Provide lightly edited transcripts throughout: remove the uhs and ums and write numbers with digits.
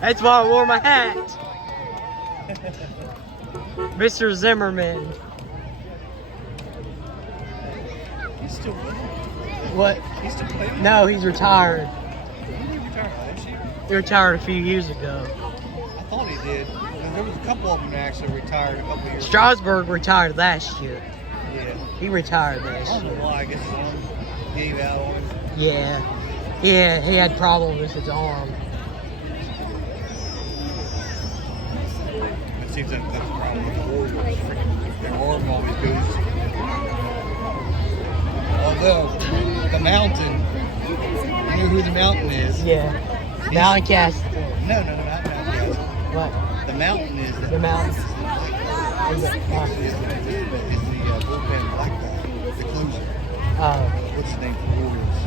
That's why I wore my hat. Mr. Zimmerman. He's still with him. What? He's still playing? No, he's retired. When did he retire last year? He retired a few years ago. I thought he did. There was a couple of them that actually retired a couple of years ago. Strasburg retired last year. Yeah. He retired I last don't know year. why. I guess his arm gave out on him. Yeah. Yeah, he had problems with his arm. It seems like that's the problem with the Warriors. Their arm always goes. Although, the mountain, you know who the mountain is? Yeah. Mountain Castle. No, not Mountain Castle. What? The mountain is The mountain. Is the bullpen black guy, the closer. What's his name for the Warriors?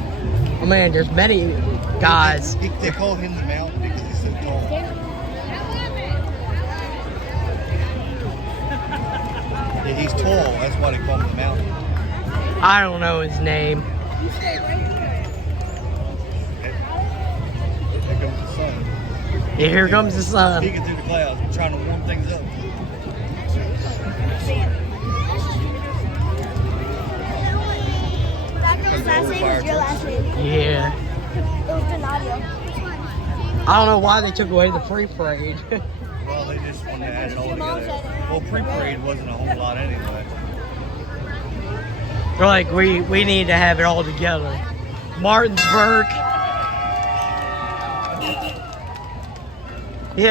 Oh man, there's many guys. They call him the mountain because he's so tall. Yeah, he's tall. That's why they call him the mountain. I don't know his name. There comes the sun. Yeah, here comes the sun. Peeking through the clouds, trying to warm things up. His last name is your last name. Yeah. It was Donadio. I don't know why they took away the free parade. Well, they just wanted to add it all together. Well, pre-parade wasn't a whole lot anyway. We're like, we need to have it all together. Martinsburg. He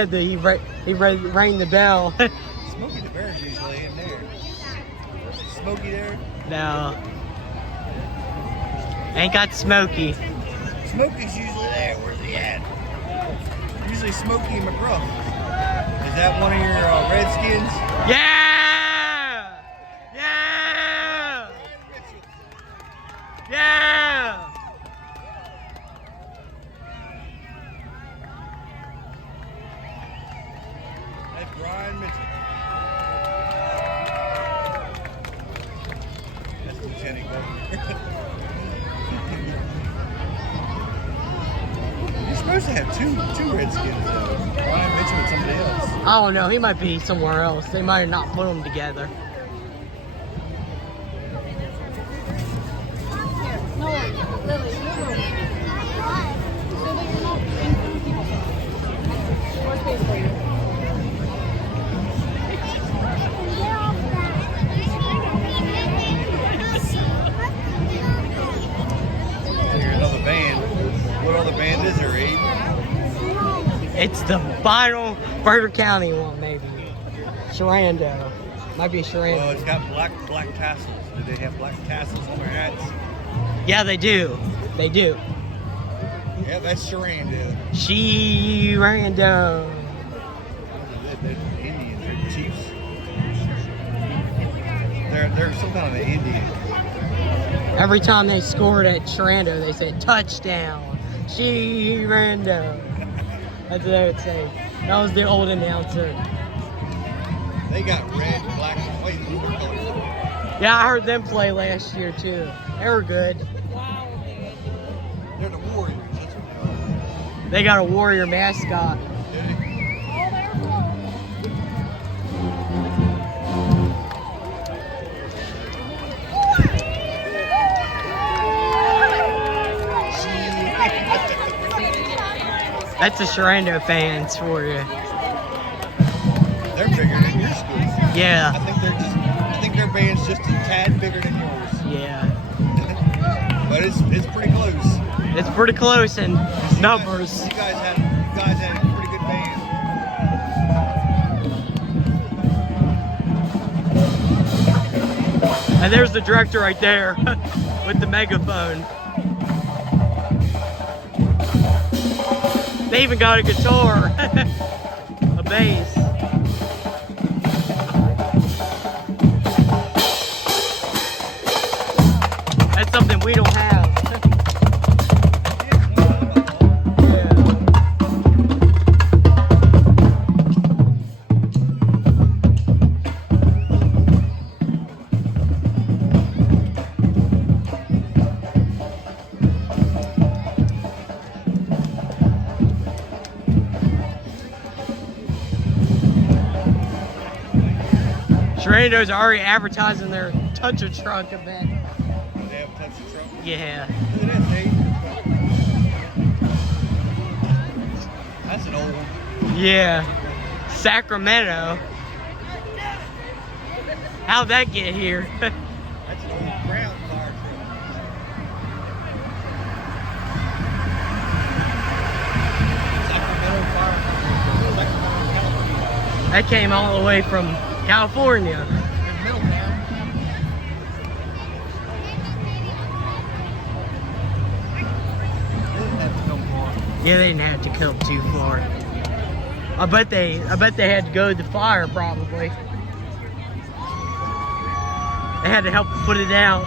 rang the bell. Smokey the Bear's usually in there. Smokey there? No. Ain't got Smokey. Smokey's usually there. Where's he at? Usually Smokey McGruff. Is that one of your Redskins? Yeah! Yeah! Yeah! That's Brian Mitchell. That's Lieutenant Governor. You're supposed to have two Redskins though. Brian Mitchell and somebody else. I don't know. He might be somewhere else. They might have not put them together. Here's another band. What other band is there, Abe? It's the final Burger County one, maybe. Sharando. Might be Sharando. Well, it's got black tassels. Do they have black tassels on their hats? Yeah, they do. They do. Yeah, that's Sharando. Sharando. They're Indians. They're chiefs. They're some kind of an Indian. Every time they scored at Sharando, they said touchdown. Sharando. That's what they would say. That was the old announcer. They got red, black, and white. Those are colorful. Yeah, I heard them play last year too. They were good. They're the Warriors. That's what they are. They got a Warrior mascot. Do they? That's the Sharando fans for you. They're bigger than your school. Yeah. I think their band's just a tad bigger than yours. Yeah. But it's pretty close. It's pretty close in numbers. You guys had a pretty good band. And there's the director right there with the megaphone. They even got a guitar, a bass. That's something we don't have. Torando's already advertising their touch-a truck event. They have touched the truck. Yeah. Look at that, Dave. That's an old one. Yeah. Sacramento. How'd that get here? That's an old brown fire truck. Sacramento fire. Sacramento, California. That came all the way from California. In Middletown. They didn't have to come far. Yeah, they didn't have to come too far. I bet they had to go to the fire probably. They had to help put it out.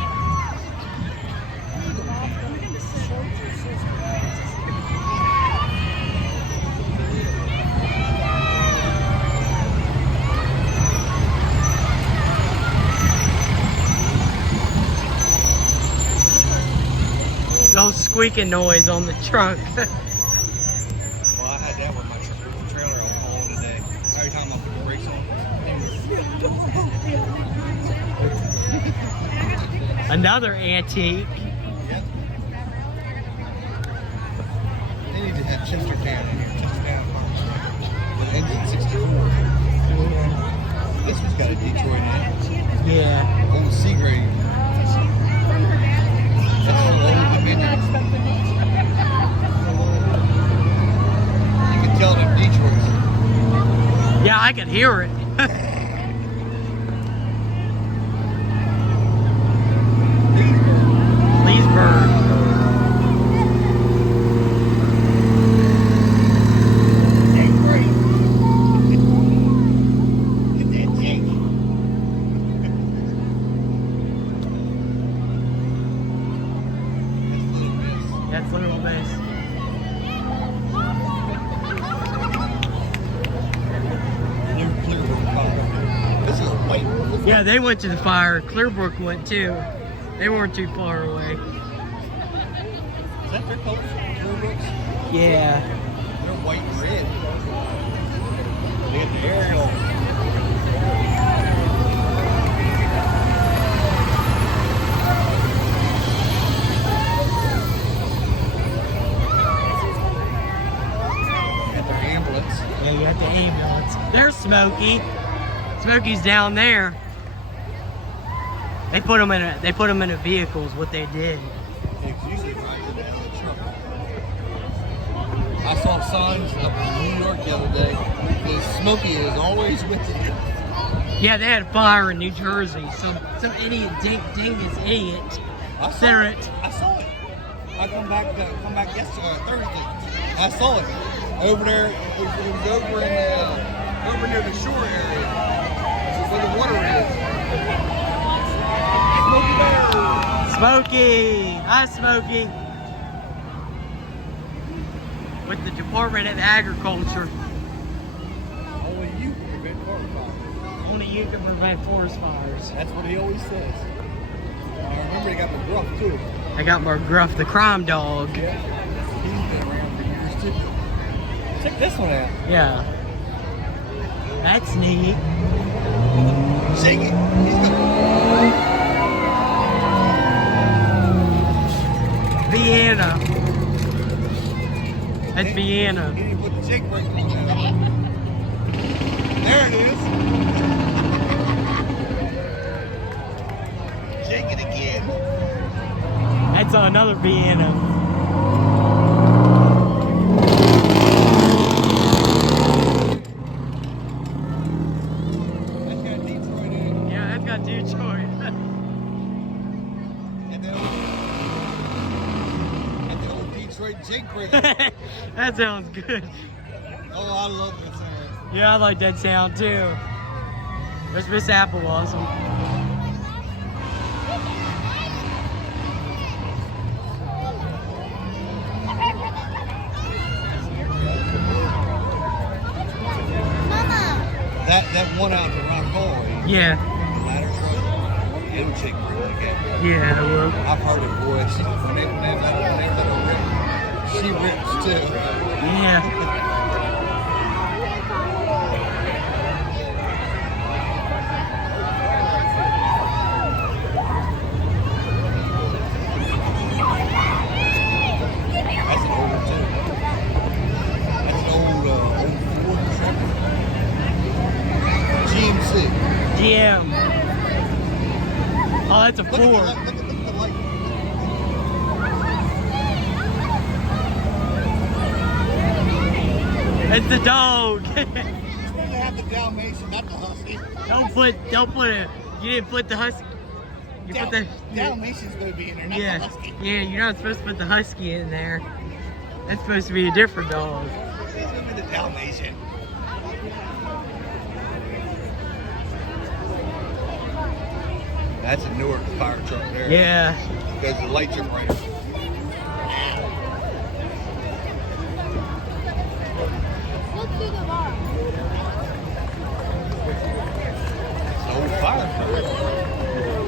Those squeaking noise on the trunk. Well, I had that with my trailer all today. Every time I put the brakes on. Another antique. Yep. They need to have Chestertown in here. Chestertown with engine 64. This one's got a Detroit in it. Yeah. Old Seagrave. That's an old Dominion. You can tell them Detroit's. Yeah, I could hear it. Leesburg. That's Little Miss. This is white. Yeah, they went to the fire. Clearbrook went too. They weren't too far away. Is that their colors? Clearbrooks? Yeah. They're white and red. They got the aerial. Got their ambulance. Yeah, you got the ambulance. There's Smokey. Smokey's down there. They put them in a vehicle is what they did. It's usually right to the truck. I saw signs up in New York the other day. The Smokey is always with you. Yeah, they had a fire in New Jersey. Some idiot dingus idiot. I saw There it. I saw it. I come back yesterday, Thursday. I saw it over there. It was over in over near the shore area, where the water is. Smokey Bear. Smokey! Hi, Smokey! With the Department of Agriculture. Only you can prevent forest fires. Only you can prevent forest fires. That's what he always says. I remember he got McGruff too. I got McGruff, the crime dog. Yeah. He's been around for years too. Check this one out. Yeah. That's neat. Shake it. He's got Vienna. That's Vienna. He didn't put the jake brake on that. There it is. Shake it again. That's another Vienna. That's got Detroit in it. Yeah, that's got Detroit. And the old Detroit jake brake. That sounds good. Oh, I love that sound. Yeah, I like that sound too. There's Miss Apple awesome. That one out to Rock Hallway. Yeah. The ladder truck. It would shake brake like that. Yeah, well, I've heard it, boy. When they let her rip, she rips too. yeah. that's a Look at the Ford. light. Look at the light. It's the dog. You're supposed to have the Dalmatian, not the husky. don't put it. You didn't put the husky. You put the Dalmatian's going to be in there, not the yeah, husky. yeah. You're not supposed to put the husky in there. That's supposed to be a different dog. It's going to be the Dalmatian. That's a Newark fire truck there. Yeah. Because the lights are brighter. Look through the bar. It's an old fire truck.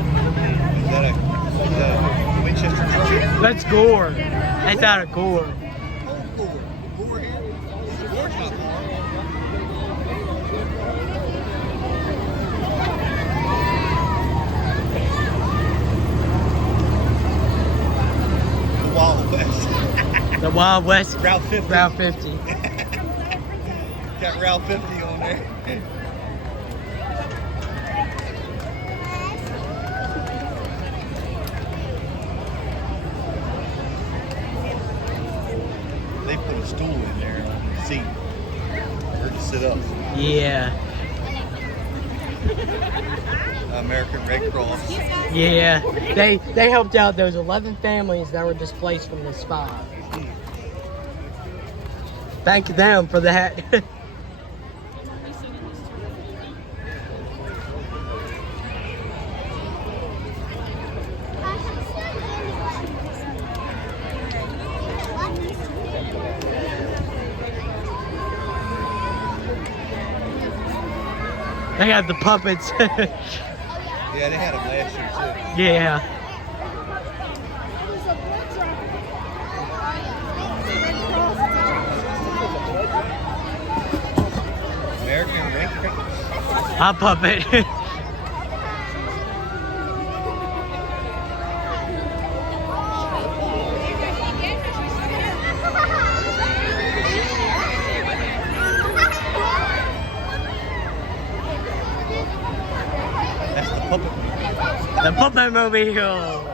Is that a Winchester truck? That's Gore. That's out of Gore. Old Gore. Gore here? Gore's not far. The Wild West. The Wild West. Route 50. Route 50. Got Route 50 on there. They put a stool in there on the seat for her to sit up. Yeah. American Red Cross. Yeah. They helped out those 11 families that were displaced from the spot. Thank them for that. They have the puppets. Yeah, they had them last year too. Yeah. American Red Cross. A puppet. That's the puppet. The puppet mobile.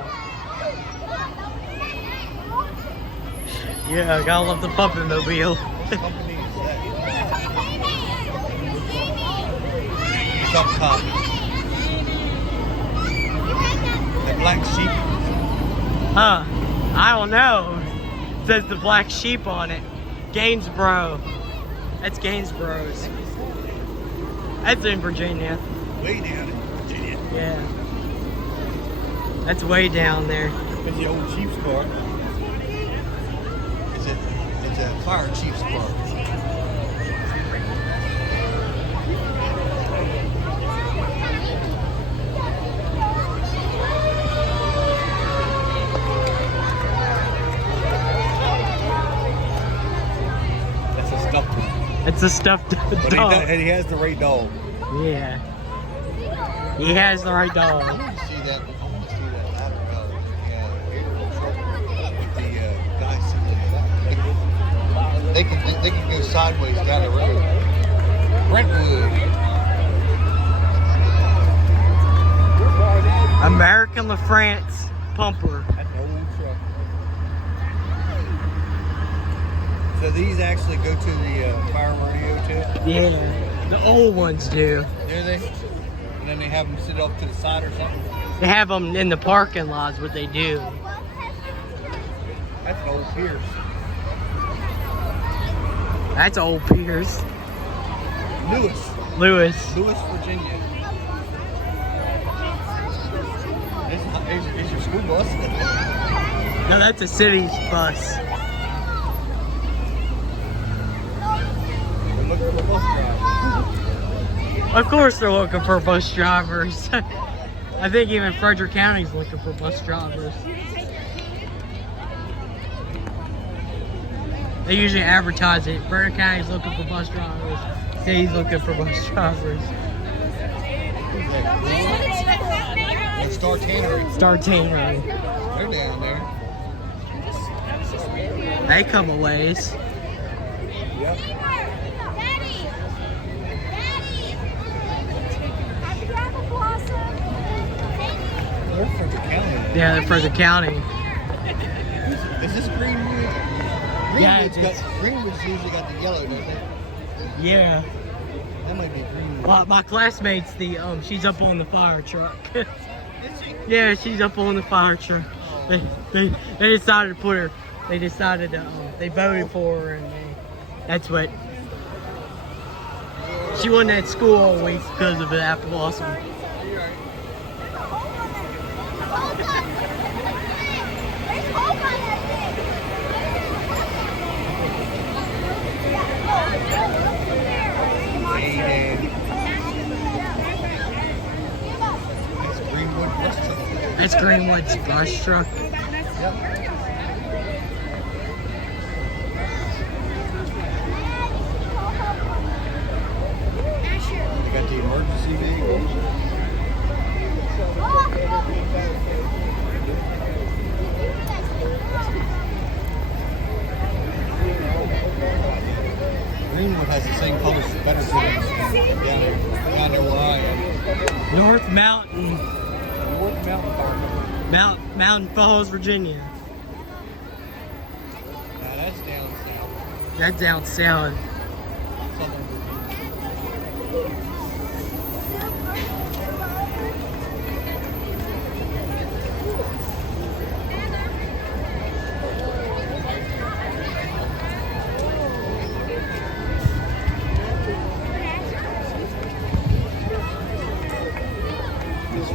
Yeah, gotta love the puppet mobile. What company is that? It's up top. The black sheep. Huh. I don't know. It says the black sheep on it. Gainsboro. That's Gainsboro's. That's in Virginia. Way down in Virginia. Yeah. That's way down there. It's the old chief's car. It's a fire chief's car. That's a stuffed one. It's a stuffed But dog. and he has the right dog. Yeah. He has the right I dog. want to see that. I want to see that ladder with the guy sitting there. They can go sideways down the road. Brentwood. American LaFrance pumper. That's an old truck. So these actually go to the fire radio too? Yeah. The old ones do. Do they? And then they have them sit off to the side or something? They have them in the parking lots, what they do. That's an old Pierce. That's old Pierce. Lewis. Lewis, Virginia. Is your school bus? No, that's a city bus. We're looking for bus drivers. Of course they're looking for bus drivers. I think even Frederick County's looking for bus drivers. They usually advertise it. Frederick County's looking for bus drivers. City's looking for bus drivers. It's Star Tannery. Star Tannery. They're down there. They come a ways. Yep. They're from the county. Yeah, they're for the county. Is this Greenwood? Yeah, Greenwood's usually got the yellow, don't they? Yeah. That might be Greenwood. Well, my classmate's she's up on the fire truck. Yeah, she's up on the fire truck. They decided to put her. They decided to. They voted for her, and that's what. She wasn't at school all week because of that blossom. That's Greenwood's brush truck. Yep. They got the emergency vehicles. Greenwood has the same color better down there where I am. North Mountain. North Mountain Park. Mountain Falls, Virginia. Now that's down south. That's down south. Southern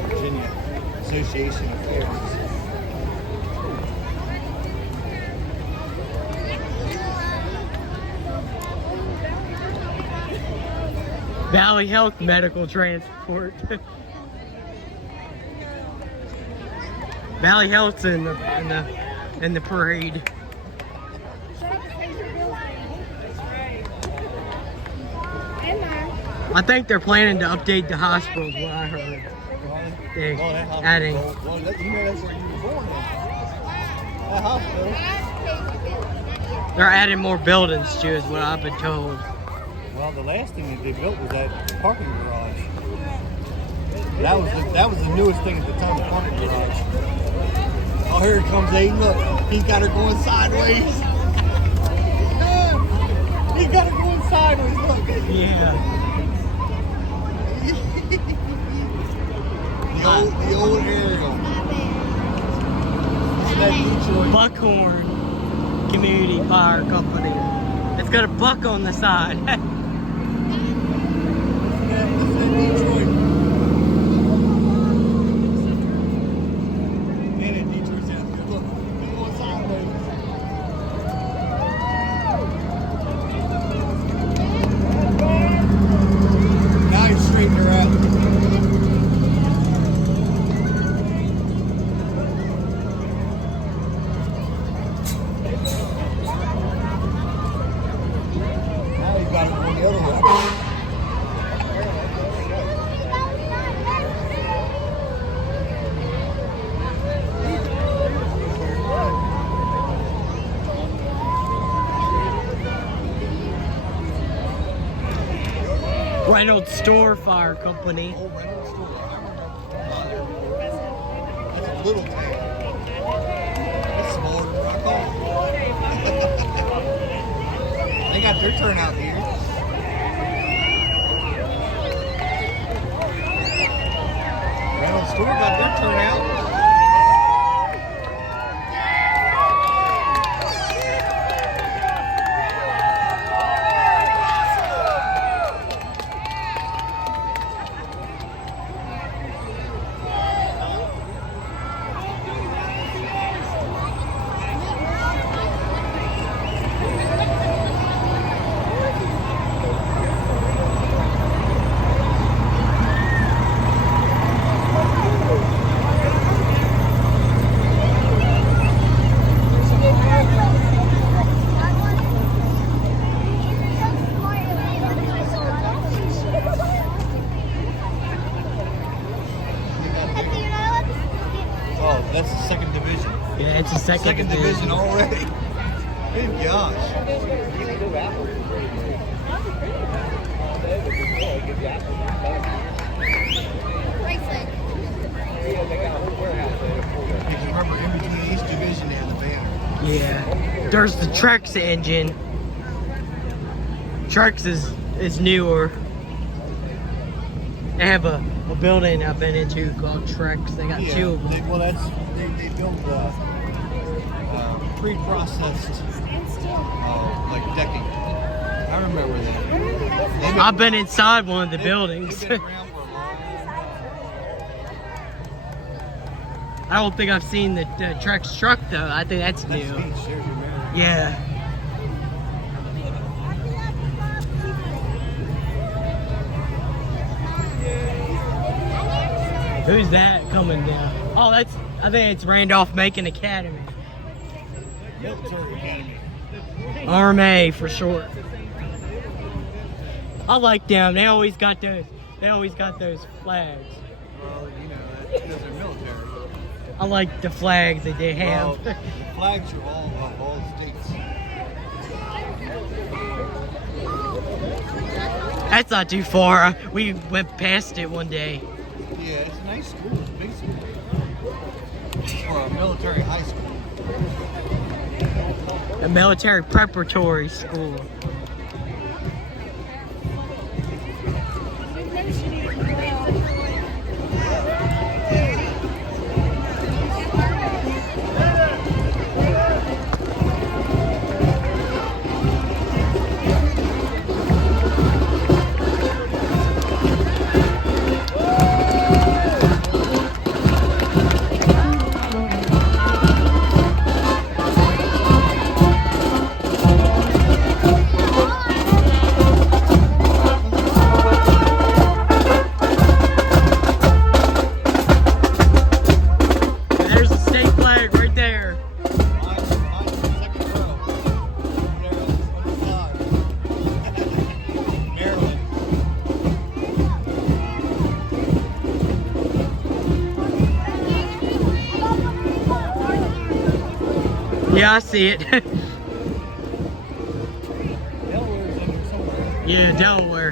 Virginia Association of Fairs. Valley Health Medical Transport. Valley Health's in the parade. I think they're planning to update the hospitals. What I heard. They're adding. Well, you know that's where you were born. That hospital. They're adding more buildings too, is what I've been told. Well, the last thing that they built was that parking garage. That was the newest thing at the time, the parking garage. Oh, here it comes Aiden. Look, he's got her going sideways. He's got her going sideways. Look. Yeah. The old Ariel. That Detroit. Buckhorn Community Fire Company. It's got a buck on the side. Detroit. Man, that Detroit sounds good. Look, they're going sideways. Now you straighten her out. Now you got it going the other way. Reynolds Store Fire Company. Old Reynolds store. That's a little town. It's smaller than Rock Hall. They got their turnout here. Reynolds store got their turnout. second division already. Good gosh. Bracelet. Because remember, in between each division they have the banner. Yeah. There's the Trex engine. Trex is newer. They have a building I've been into called Trex. They got two of them. They build pre-processed like decking. I remember that. I've been inside one of the buildings. They've been around for a long time. I don't think I've seen the Trex truck though. I think that's new. That's Beach, there's your banner. Yeah. Who's that coming down? Oh, I think it's Randolph Macon Academy. Military Academy. Army for short. I like them. They always got those flags. Well, you know, that's because they're military. I like the flags that they Well, have. the flags are all of all states. That's not too far. We went past it one day. Yeah, it's a nice school. It's a big school. For a military high school. A military preparatory school. There's a state flag right there. Mine's the second row. Over there on the side. Maryland. Yeah, I see it. Delaware's in there somewhere. Yeah, Delaware.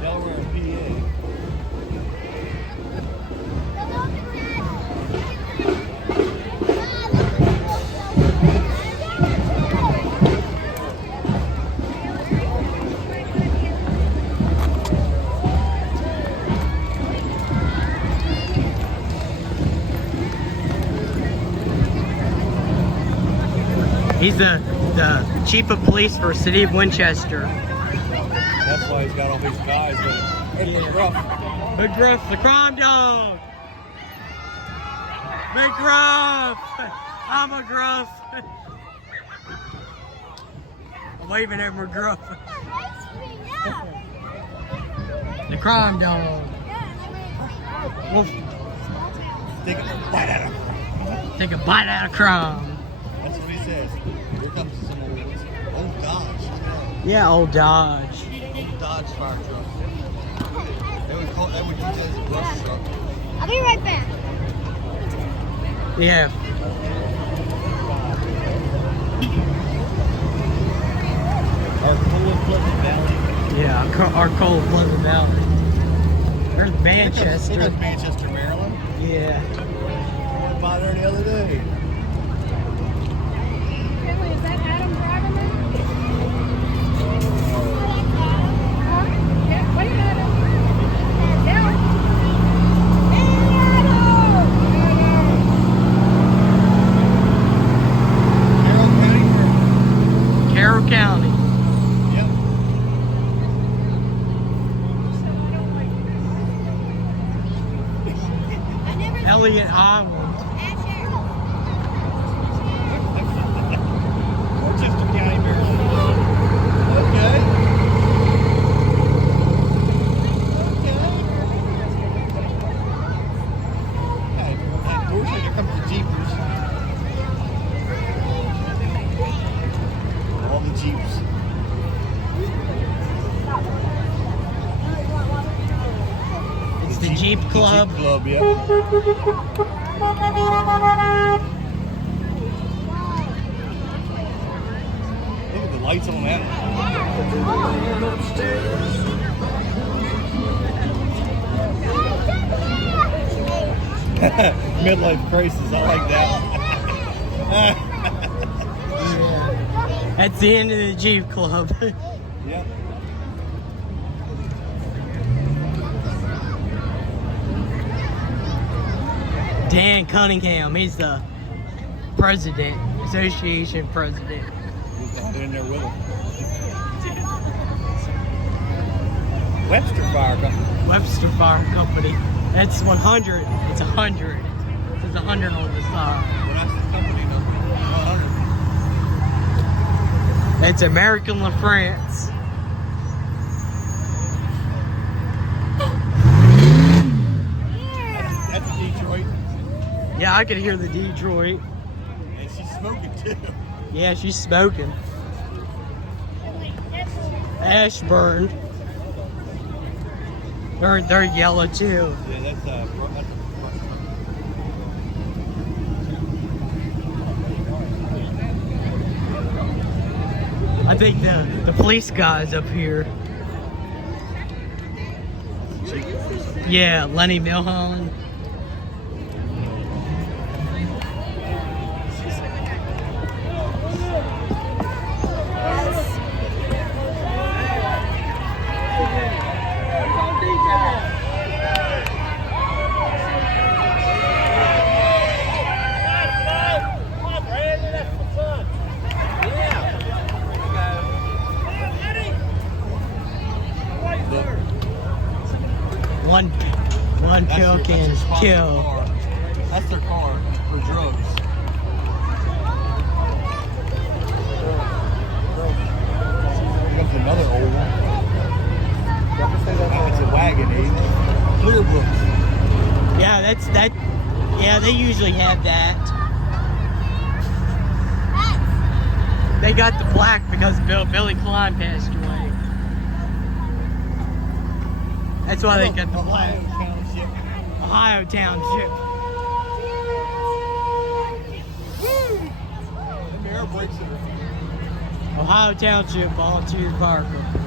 Delaware and PA. He's the chief of police for City of Winchester. That's why he's got all these guys with him. It's Yeah. rough. Big Gruff, the crime dog. Big Gruff. I'm a Gruff. I'm waving at my Gruff. The crime dog. We'll Take a bite out of him. take a bite out of crime. That's what he says. Here comes some old Dodge. Yeah, old Dodge. Old Dodge fire truck. They would use it as a brush truck. I'll be right back. Yeah. Our Cola Pleasant Valley. Yeah, our cold Pleasant Valley. There's Manchester. Look at Manchester, Maryland. Yeah. I went by there the other day. Is that Adam driving there? Yeah, wait a minute. Down. Carroll County. Carroll County. Yep. Elliott Island. Rochester County, Maryland. Okay. Hey, Dorset, here comes the Jeepers. All the Jeeps. It's the Jeep Club. Jeep Club, yeah. lights on that. Midlife crisis. I like that. Yeah. That's the end of the Jeep Club. Yep. Dan Cunningham, he's the president, association president. He's down in there with him. Webster Fire Company. Webster Fire Company. That's 100. It's 100. There's 100 on the side. Well, that's the company number. 100. That's American La France. That's Detroit. Yeah, I could hear the Detroit. And she's smoking too. Yeah, she's smoking. Ashburn. They're yellow too. Yeah, that's I think the police guy's up here. Yeah, Lenny Milholland. One pill can kill. That's their car for drugs. Here's another old one. It's a wagon, Clearbrook. Yeah, that's that. Yeah, they usually have that. They got the black because Billy Klein passed away. That's why they got the black. Ohio Township. Ohio Township Volunteer Fire Company.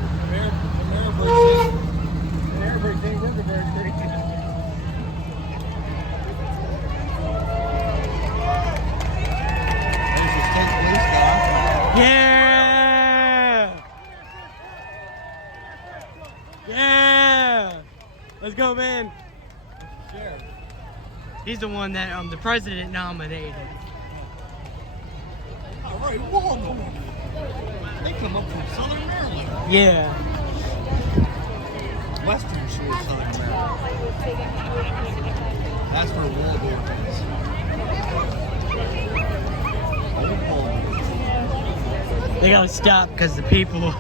Yeah! Yeah! Let's go, man. He's the one that the president nominated. All right, Waldo. They come up from Southern Maryland. Yeah. Western Shore, Southern Maryland. That's where Waldorf is. They gotta stop because the people.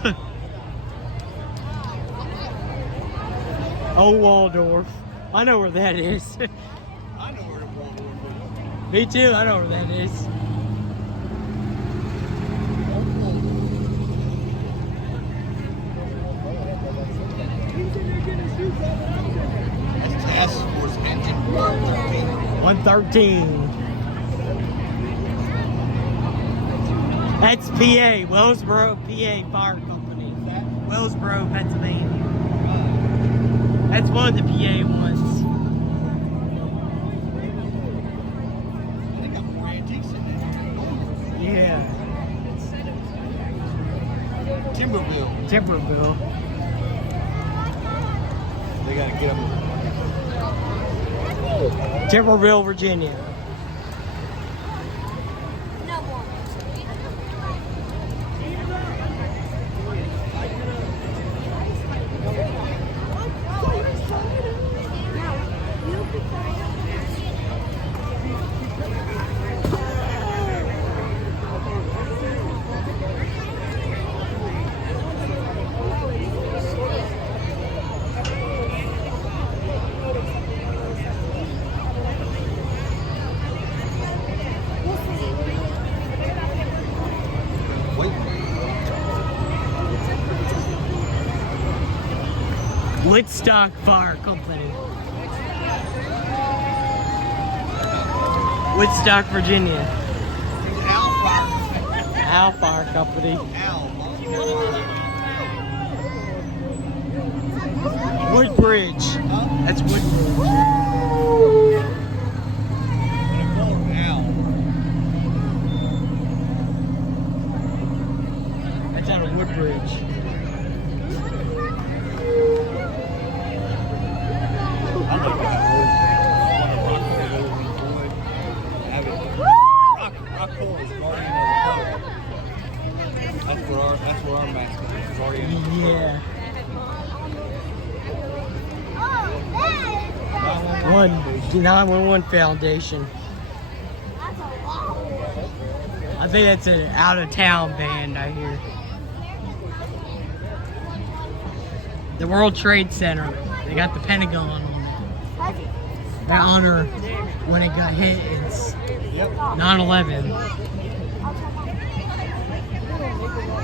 Oh, Waldorf. I know where that is. I know where the Waldorf is. Me too, I know where that is. That's Task Force Engine 113. 113. That's PA, Wellsboro, PA Fire Company. Wellsboro, Pennsylvania. That's one of the PA ones. They got more antiques in there. Yeah. Timberville. They gotta get them. Timberville, Virginia. No more. Woodstock Fire Company. Woodstock, Virginia. Al Fire. Al Fire Company. Al. Woodbridge. That's Woodbridge. That's out of Woodbridge. That's where our mascot is. Guardian. Yeah. 911 Foundation. I think that's an out-of-town band I hear. The World Trade Center. They got the Pentagon on it. They honor when it got hit. It's 9/11.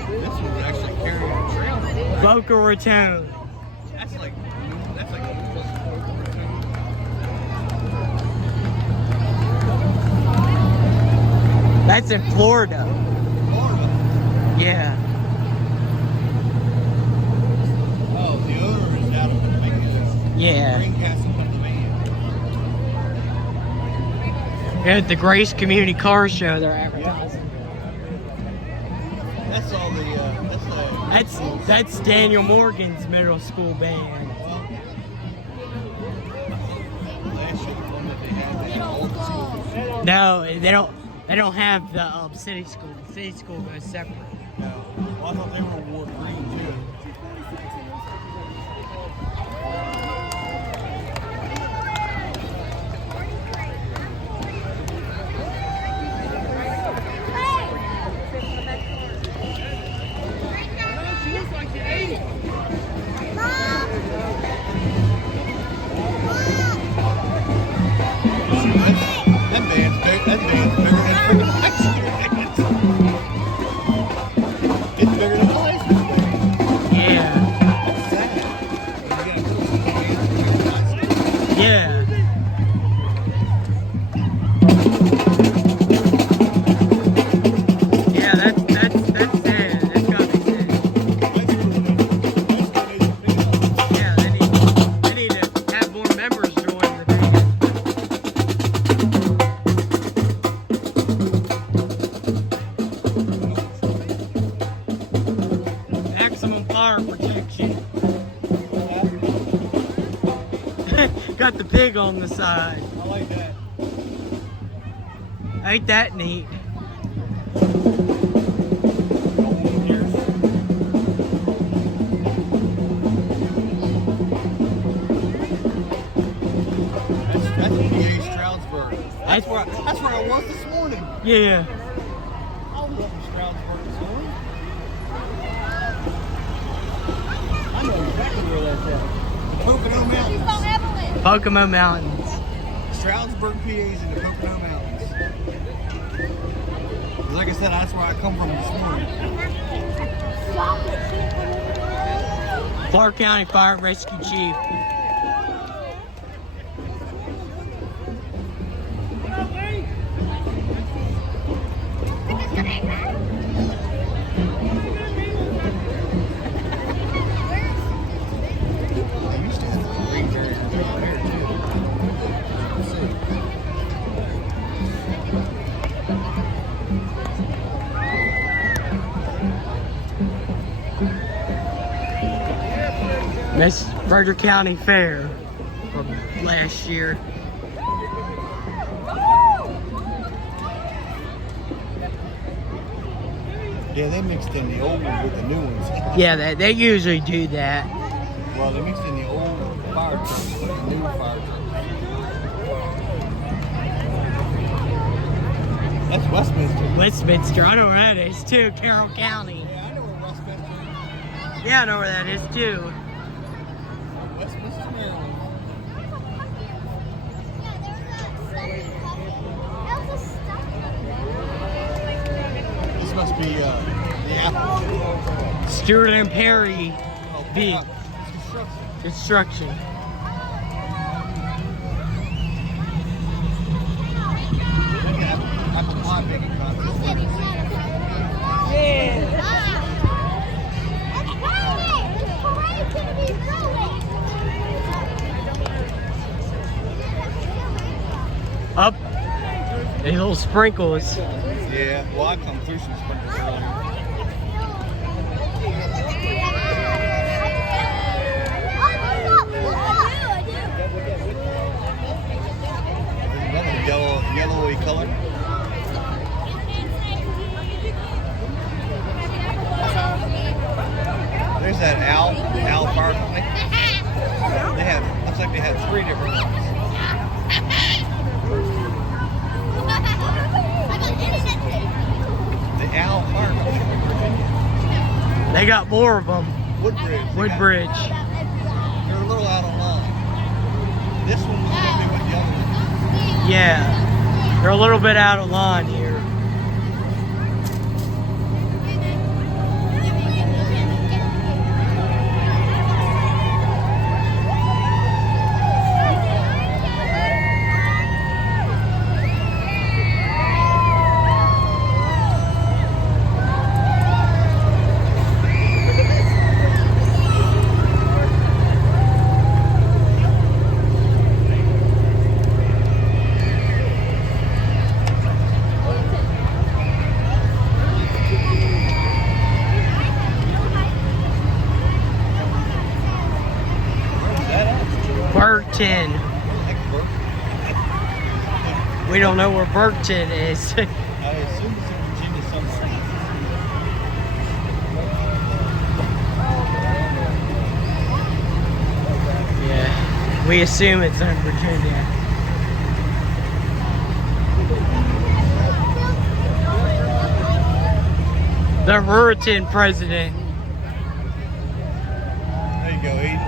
This one's actually carrying a trail. Boca Raton. That's like That's in Florida. Yeah. Oh, the owner is out of Pennsylvania. Yeah. Greencastle, Pennsylvania. At the Grace Community Car Show, they're advertising. That's all the. That's Daniel Morgan's middle school band. Last year, the one that they had there, old school. No, they don't have the city school. The city school goes separate. No. Well, I thought they were Ward Green too. That band's bigger than it's bigger than the last one. Yeah. Yeah. Yeah, that's sad. That's gotta be sad. Yeah, they need to have more members join the band. Maximum fire protection. Got the pig on the side. I like that. Ain't that neat? That's PA Stroudsburg. That's where I was this morning. Yeah. I was up in Stroudsburg this morning. I know exactly where that's at. Pocono Mountains. Pocono Mountains. Stroudsburg, PA's in the Pocono Mountains. Like I said, that's where I come from this morning. Clark County Fire and Rescue Chief. Miss Frederick County Fair from last year. Yeah, they mixed in the old ones with the new ones. Yeah, they usually do that. Well, they mixed in the old fire trucks with the new fire trucks. That's Westminster. Westminster, I know where that is too. Carroll County. Yeah, I know where Westminster is. Yeah, I know where that is too. Westminster, Maryland. This must be the Apple. Stewart and Perry B. Construction. Construction. Apple pie making contest. Up. These little sprinkles. Yeah, well, I come through some sprinkles earlier. There's another yellowy color. There's that owl fire company. They have, looks like they have 3 different ones. The owl fire company in Virginia. They got more of them. Woodbridge. Woodbridge. They're a little out of line. This one was going to be with the other one. Yeah. They're a little bit out of line here. Burton. We don't know where Burton is. I assume it's in Virginia somewhere. Yeah, we assume it's in Virginia. The Burton president. There you go, Eden.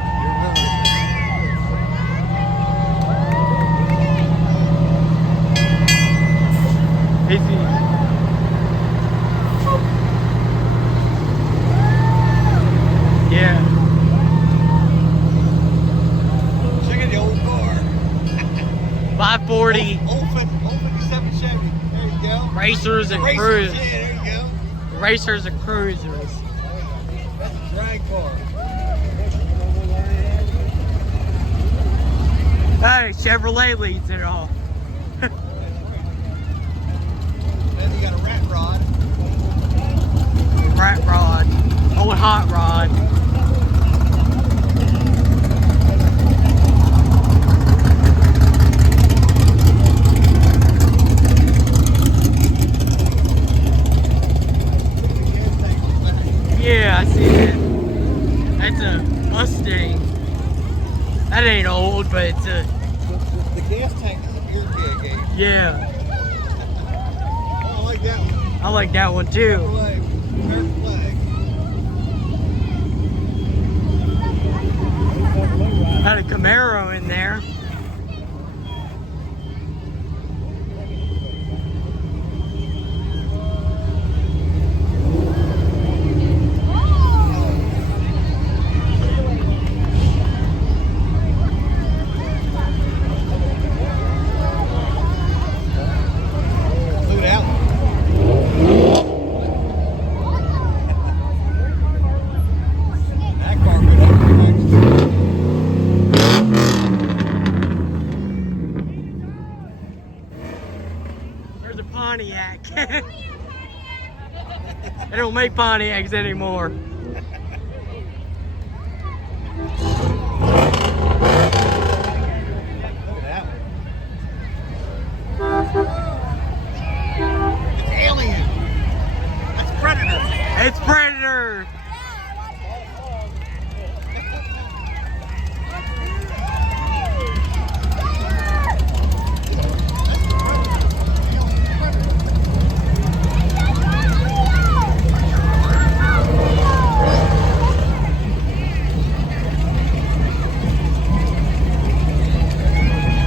Is he? Yeah. Check out the old car. 540 Old 57 Chevy. There you go. racers and Racers, cruisers. yeah, there you go. Racers and cruisers. That's a drag car. Hey, Chevrolet leads it all. Then you got a rat rod. Rat rod. Old hot rod. Yeah, I see that. That's a Mustang. That ain't old, but it's a... The gas tank is a beer gauge. Yeah. Oh, I like that one. I like that one too. Flag. American flag. Had a Camaro in there. Look out. That car could open next. There's a Pontiac. They don't make Pontiacs anymore. Look at that one. It's Alien. That's Predator. It's Predator.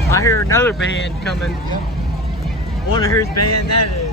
I hear another band coming. Wonder whose band that is.